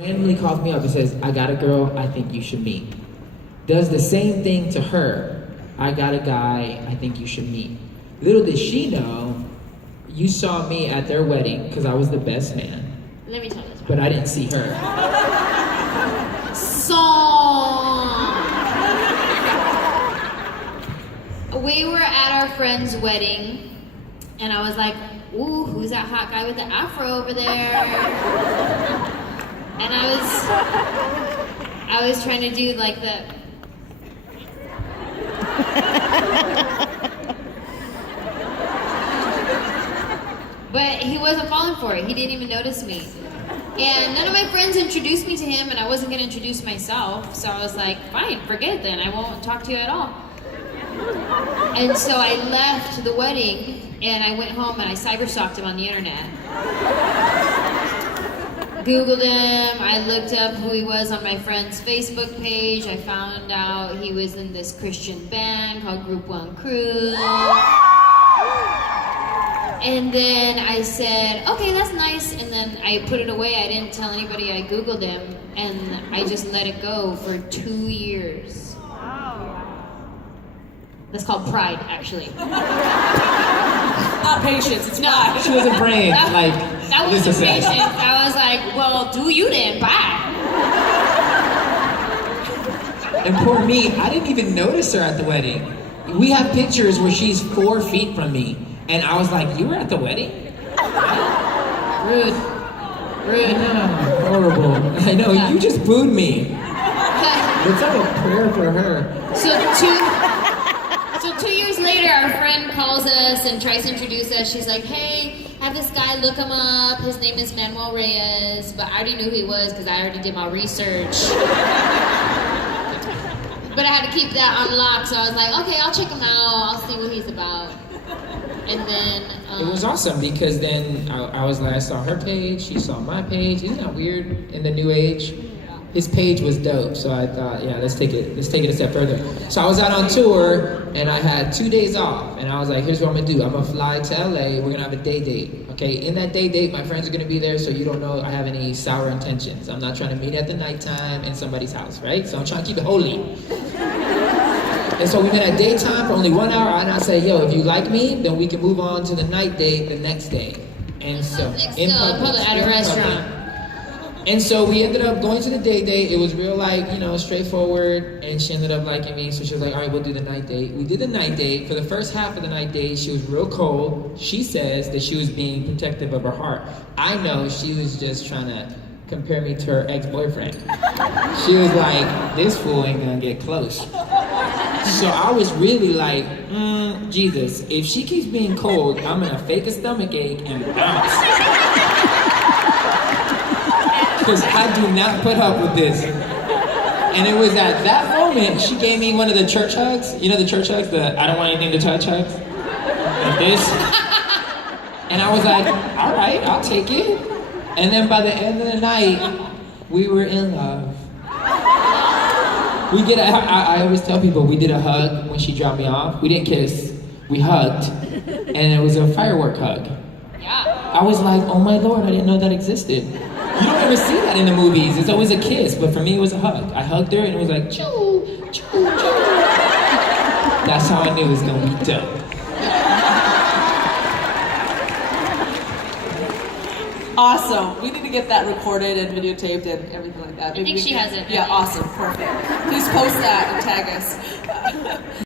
Randomly calls me up and says, I got a girl I think you should meet. Does the same thing to her. I got a guy I think you should meet. Little did she know, you saw me at their wedding because I was the best man. Let me tell this. But I didn't see her. We were at our friend's wedding, and I was like, ooh, who's that hot guy with the afro over there? And I was trying to do like the... But he wasn't falling for it. He didn't even notice me. And none of my friends introduced me to him, and I wasn't gonna introduce myself. So I was like, fine, forget it then. I won't talk to you at all. And so I left the wedding, and I went home and I cyberstalked him on the internet. Googled him, I looked up who he was on my friend's Facebook page. I found out he was in this Christian band called Group One Crew. And then I said, okay, that's nice. And then I put it away. I didn't tell anybody I Googled him. And I just let it go for 2 years. That's called pride, actually. Not patience, it's not. She wasn't praying, like, that wasn't patience. I was like, well, do you then, bye. And poor me, I didn't even notice her at the wedding. We have pictures where she's 4 feet from me. And I was like, you were at the wedding? Rude. I know, horrible. I know, you just booed me. Let's have a prayer for her. So 2 years later, our friend calls us and tries to introduce us. She's like, hey, I have this guy, look him up. His name is Manuel Reyes. But I already knew who he was because I already did my research. But I had to keep that unlocked, so I was like, okay, I'll check him out. I'll see what he's about. And then... it was awesome because then I was like, I saw her page, she saw my page. Isn't that weird in the new age? His page was dope, so I thought, yeah, let's take it a step further. So I was out on tour, and I had 2 days off, and I was like, here's what I'm gonna do. I'm gonna fly to LA, we're gonna have a day date, okay? In that day date, my friends are gonna be there, so you don't know I have any sour intentions. I'm not trying to meet at the nighttime in somebody's house, right? So I'm trying to keep it holy. And so we met at daytime for only 1 hour, and I said, yo, if you like me, then we can move on to the night date the next day. And so, in public, at a restaurant. And so we ended up going to the day date. It was real, like, straightforward, and she ended up liking me, so she was like, all right, we'll do the night date. We did the night date. For the first half of the night date, she was real cold. She says that she was being protective of her heart. I know she was just trying to compare me to her ex-boyfriend. She was like, this fool ain't gonna get close. So I was really like, Jesus, if she keeps being cold, I'm gonna fake a stomach ache and bounce. Because I do not put up with this. And it was at that moment, she gave me one of the church hugs. You know the church hugs? The I don't want anything to touch hugs? Like this. And I was like, all right, I'll take it. And then by the end of the night, we were in love. I always tell people, we did a hug when she dropped me off. We didn't kiss, we hugged. And it was a firework hug. Yeah. I was like, oh my Lord, I didn't know that existed. You don't ever see that in the movies. It's always a kiss, but for me it was a hug. I hugged her and it was like, choo, choo, choo. That's how I knew it was gonna be dope. Awesome. We need to get that recorded and videotaped and everything like that. I think she has it. Yeah, awesome. Perfect. Please post that and tag us.